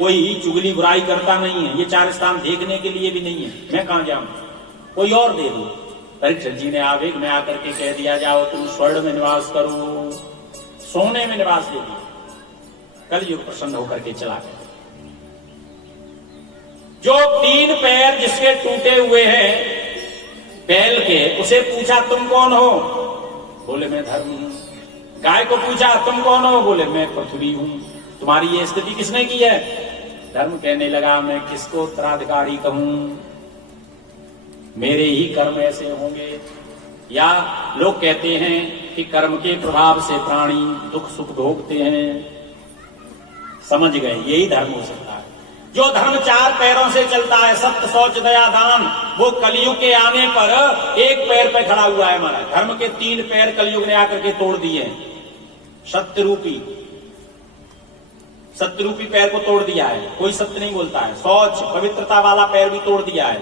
कोई चुगली बुराई करता नहीं है, ये 4 स्थान देखने के लिए भी नहीं है, मैं कहां जाऊं, कोई और दे दो। परीक्षित जी ने आवेग में आकर के कह दिया, जाओ तुम स्वर्ण में निवास करो, सोने में निवास दे दिया। कलयुग प्रसन्न होकर के चला गया। जो 3 पैर जिसके टूटे हुए हैं बैल के, उसे पूछा तुम कौन हो, बोले मैं धर्म हूं। गाय को पूछा तुम कौन हो, बोले मैं पृथ्वी हूं। तुम्हारी ये स्थिति किसने की है? धर्म कहने लगा, मैं किसको उत्तराधिकारी कहूं, मेरे ही कर्म ऐसे होंगे। या लोग कहते हैं कि कर्म के प्रभाव से प्राणी दुख सुख भोगते हैं। समझ गए, यही धर्म हो सकता है। जो धर्म 4 पैरों से चलता है, सत्य शौच दया दान, वो कलयुग के आने पर 1 पैर पे खड़ा हुआ है हमारा। धर्म के 3 पैर कलयुग ने आकर के तोड़ दिए हैं। सत्य रूपी पैर को तोड़ दिया है, कोई सत्य नहीं बोलता है। शौच पवित्रता वाला पैर भी तोड़ दिया है।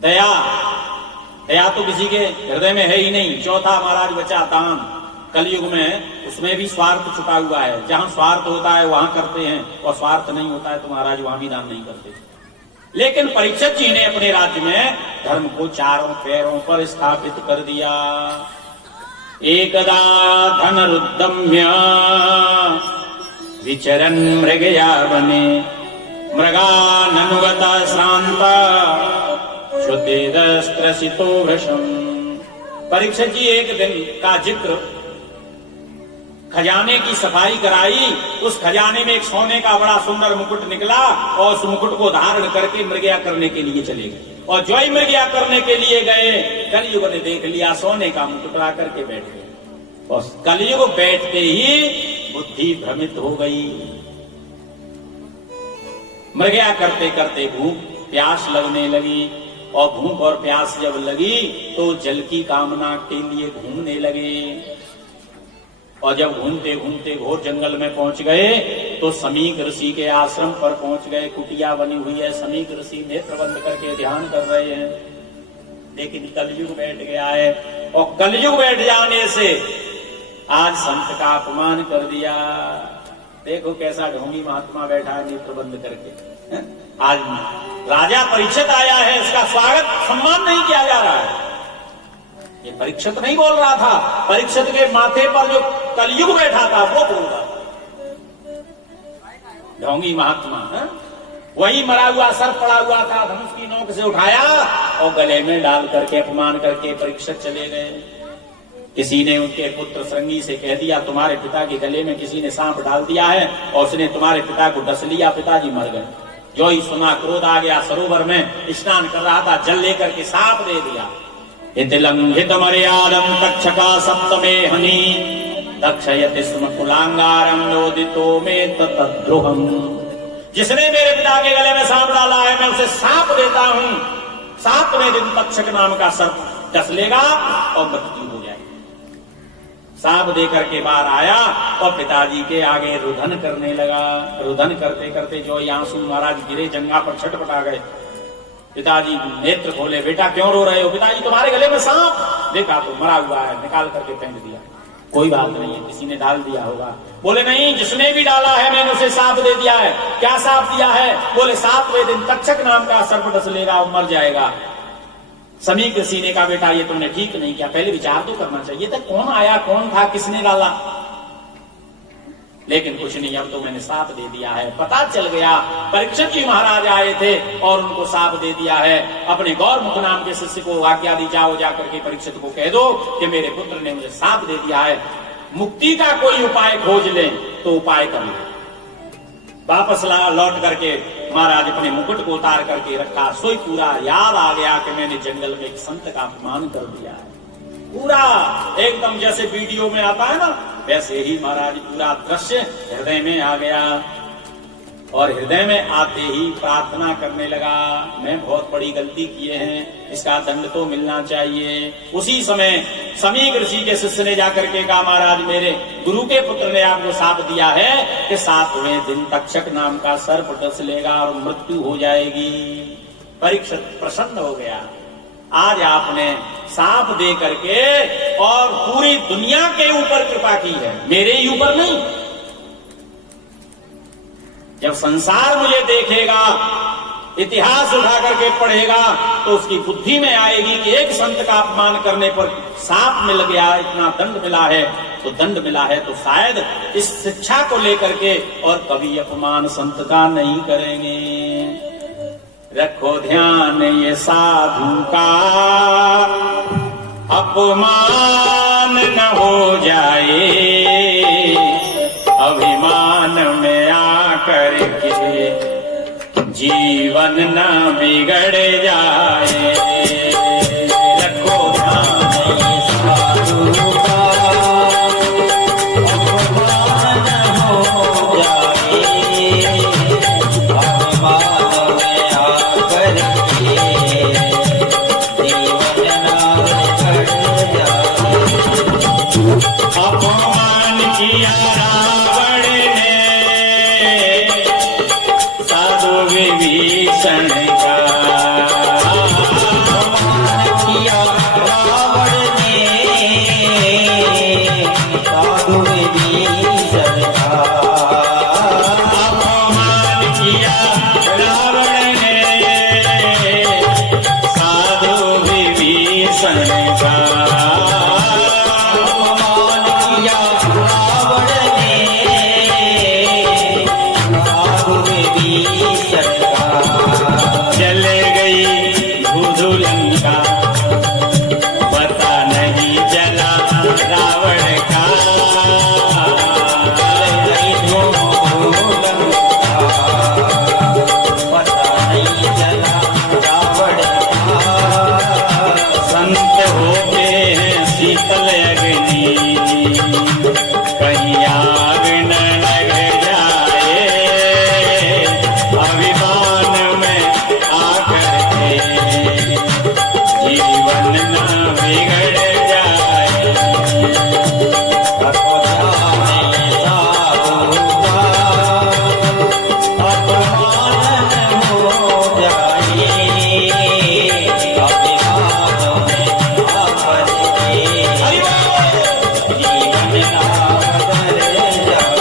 दया तो किसी के हृदय में है ही नहीं। चौथा महाराज बचा दान। कलयुग में उसमें भी स्वार्थ छुपा हुआ है। जहां स्वार्थ होता है वहां करते हैं, और स्वार्थ नहीं होता है तो महाराज वहां भी दान नहीं करते। लेकिन परीक्षित जी ने अपने राज्य में धर्म को 4 पैरों पर स्थापित कर दिया। एकदा धनुरुद्यम्य विचरन् मृगया वने, मृगाननुगता श्रांता श्रुतेदस्त्रसितो वृषम्। परीक्षित जी एक दिन का जिक्र, खजाने की सफाई कराई। उस खजाने में एक सोने का बड़ा सुंदर मुकुट निकला, और उस मुकुट को धारण करके मृगया करने के लिए चले गए। और जो ही मृगया करने के लिए गए, कलयुग ने देख लिया, सोने का मुकुट ला करके बैठ गए। और कलयुग बैठते ही बुद्धि भ्रमित हो गई। मृगया करते करते भूख प्यास लगने लगी, और भूख और प्यास जब लगी तो जल की कामना के लिए घूमने लगे। और जब घूमते घूमते घोर जंगल में पहुंच गए तो समीक ऋषि के आश्रम पर पहुंच गए। कुटिया बनी हुई है, समीक ऋषि नेत्र बंद करके ध्यान कर रहे हैं। लेकिन कलयुग बैठ गया है, और कलयुग बैठ जाने से आज संत का अपमान कर दिया। देखो कैसा ढोंगी महात्मा बैठा है नेत्र बंद करके। आज राजा परीक्षित आया है, इसका स्वागत सम्मान नहीं किया जा रहा है। ये परीक्षित नहीं बोल रहा था, परीक्षित के माथे पर जो कलयुग बैठा था वो बोल रहा था। ढोंगी महात्मा है? वही मरा हुआ सर पड़ा हुआ था, धनुष की नोक से उठाया और गले में डाल करके अपमान करके परीक्षित चले गए। किसी ने उनके पुत्र श्रृंगी से कह दिया, तुम्हारे पिता के गले में किसी ने सांप डाल दिया है और उसने तुम्हारे पिता को डस लिया, पिताजी मर गए। जो ही सुना क्रोध आ गया, सरोवर में स्नान कर रहा था, जल लेकर के सांप दे दिया। इति लंघित मर्यादम तक्षका सप्तमे हनि, दक्षयति स्म कुलांगारम योदितो में तद्रोहम। जिसने मेरे पिता के गले में सांप डाला है, मैं उसे सांप देता हूं। 7वें दिन तक्षक नाम का सर्प डस लेगा और मृत्यु हो जाएगी। सांप देकर के बाहर आया और पिताजी के आगे रुदन करने लगा। रुदन करते करते जो आंसू महाराज गिरे, जंगा पर छटपटा गए। पिताजी नेत्र खोले, बेटा क्यों रो रहे हो? पिताजी तुम्हारे गले में सांप। देखा तो मरा हुआ है, निकाल करके फेंक दिया। कोई बात नहीं है, किसी ने डाल दिया होगा। बोले नहीं, जिसने भी डाला है मैंने उसे सांप दे दिया है। क्या सांप दिया है? बोले 7वें दिन तक्षक नाम का सर्प डस लेगा और मर जाएगा। समीक ऋषि ने कहा, बेटा ये तुमने ठीक नहीं किया, पहले विचार तो करना चाहिए था, कौन आया, कौन था, किसने डाला। लेकिन कुछ नहीं, अब तो मैंने साप दे दिया है। पता चल गया परीक्षित जी महाराज आए थे और उनको साप दे दिया है। अपने गौरमुख नाम के शिष्य को आज्ञा दी, जाओ जाकर के परीक्षित को कह दो कि मेरे पुत्र ने मुझे साप दे दिया है, मुक्ति का कोई उपाय खोज ले तो उपाय कर ले। वापस लौट करके महाराज अपने मुकुट को उतार करके रखा। सोई पूरा याद आ गया कि मैंने जंगल में एक संत का अपमान कर दिया है। पूरा एकदम जैसे वीडियो में आता है ना, वैसे ही महाराज पूरा दृश्य हृदय में आ गया। और हृदय में आते ही प्रार्थना करने लगा, मैं बहुत बड़ी गलती किए हैं, इसका दंड तो मिलना चाहिए। उसी समय समीक ऋषि के शिष्य ने जाकर के कहा, महाराज मेरे गुरु के पुत्र ने आपको साप दिया है कि 7वें दिन तक्षक नाम का सर्प डस लेगा और मृत्यु हो जाएगी। परीक्षित प्रसन्न हो गया, आज आपने सांप दे करके और पूरी दुनिया के ऊपर कृपा की है, मेरे ही ऊपर नहीं। जब संसार मुझे देखेगा, इतिहास उठा करके पढ़ेगा, तो उसकी बुद्धि में आएगी कि एक संत का अपमान करने पर साप मिल गया, इतना दंड मिला है, तो दंड मिला है तो शायद इस शिक्षा को लेकर के और कभी अपमान संत का नहीं करेंगे। रखो ध्यान ये साधु का अपमान न हो जाए, अभिमान में आकर के जीवन न बिगड़ जाए। रखो ध्यान ये साधु का अपमान न हो जाए, अभिमान में आकर के जीवन न बिगड़ जाए। अपमान किया रावण ने साधु विभीषण का, अपमान किया रावण ने साधु विभीषण का, अपमान किया रावण ने साधु विभीषण का, चले गई भूधुलंका, पता नहीं चला रावण का, चले गई भूधुलंका, पता नहीं चला रावण का। संत होते हैं शीतल अग्नि, कहीं आग न लग जाए, अभिमान में आकर के जीवन न बिगड़ जाए। रखो ध्यान ये साधु का अपमान न हो जाए, अभिमान में आकर के जीवन न बिगड़ जाए।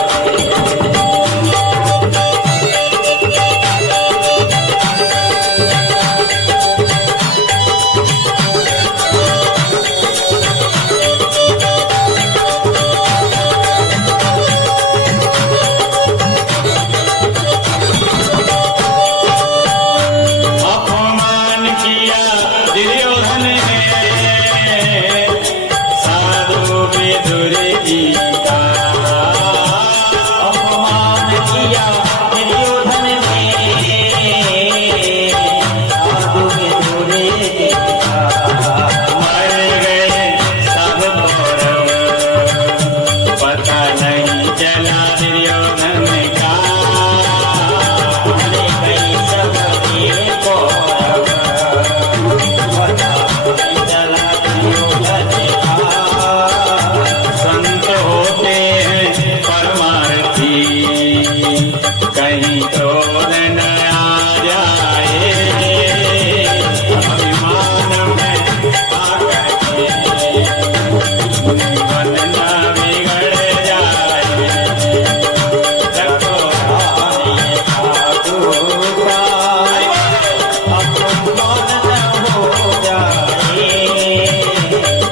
अपमान किया दुर्योधन ने साधु विदुर जी का, अपमान किया दुर्योधन ने साधु विदुर जी का, मर गए सब कौरव, पता नहीं चला दुर्योधन का, मर गई सब वीर कौरव, पता नहीं चला दुर्योधन का। संत होते हैं परमार्थी, कहीं क्रोध न आ जाए, अभिमान में आकर के जीवन न बिगड़ जाए। रखो ध्यान ये साधु का अपमान न हो जाए,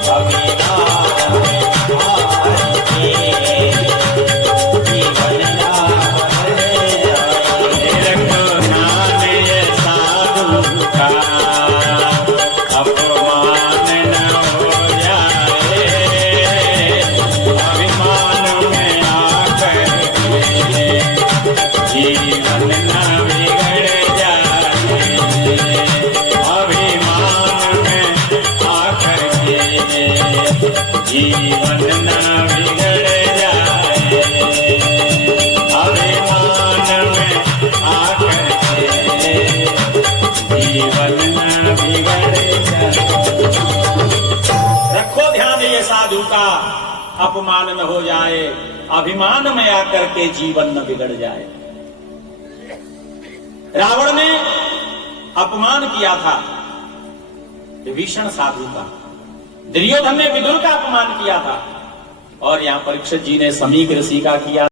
अभिमान में आकर के जीवन न बिगड़ जाए। रखो ध्यान ये साधु का अपमान न हो जाए, अभिमान में आकर के जीवन न बिगड़ जाए, अभिमान में आकर के जीवन न बिगड़ जाए, अभिमान में आकर के जीवन न बिगड़ जाए। रखो ध्यान ये साधु का अपमान न हो जाए, अभिमान में आकर के जीवन न बिगड़ जाए। रावण ने अपमान किया था विभीषण साधु का, दुर्योधन ने विदुर का अपमान किया था, और यहां परीक्षित जी ने समीक ऋषि का किया।